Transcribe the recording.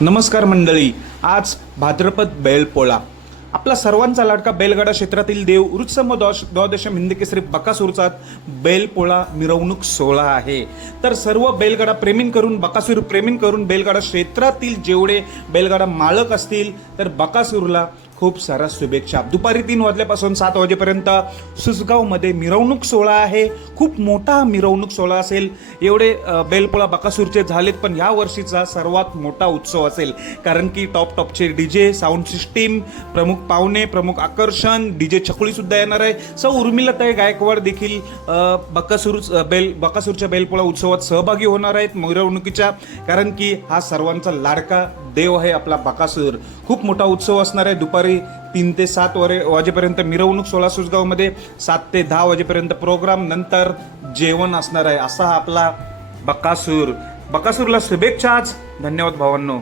नमस्कार मंडळी आज भाद्रपद बैलपोळा. आपला सर्वांचा लाडका बैलगाडा क्षेत्रातील देव रुत्सम दोश द्वादशम हिंदकेसरी बकासूरचा बैलपोळा मिरवणूक सोहळा आहे. तर सर्व बैलगाडा प्रेमीन करून बकासूर प्रेमीन करून बैलगाडा क्षेत्रातील जेवढे बैलगाडा मालक असतील तर बकासूरला खूप साऱ्या शुभेच्छा. दुपारी तीन वाजल्यापासून सात वाजेपर्यंत सुसगावमध्ये मिरवणूक सोहळा आहे. खूप मोठा मिरवणूक सोहळा असेल. एवढे बेलपोळा बकासूरचे झालेत पण या वर्षीचा सर्वात मोठा उत्सव असेल. कारण की टॉप टॉपचे डीजे साऊंड सिस्टीम प्रमुख पाहुणे प्रमुख आकर्षण डीजे जे सुद्धा येणार आहे. सौ उर्मिलताई गायकवाड देखील बकासूर बेल बकासूरच्या बेलपोळा उत्सवात सहभागी होणार आहेत मिरवणुकीच्या. कारण की हा सर्वांचा लाडका देव आहे आपला बकासूर. खूप मोठा उत्सव असणार आहे. दुपारी तीन ते सात वरे वाजेपर्यंत मिरवणूक सोळा सुसगावमध्ये सात ते दहा वाजेपर्यंत प्रोग्राम. नंतर जेवण असणार आहे. असा आपला बकासूर. बकासूरला शुभेच्छाच धन्यवाद भावांनो.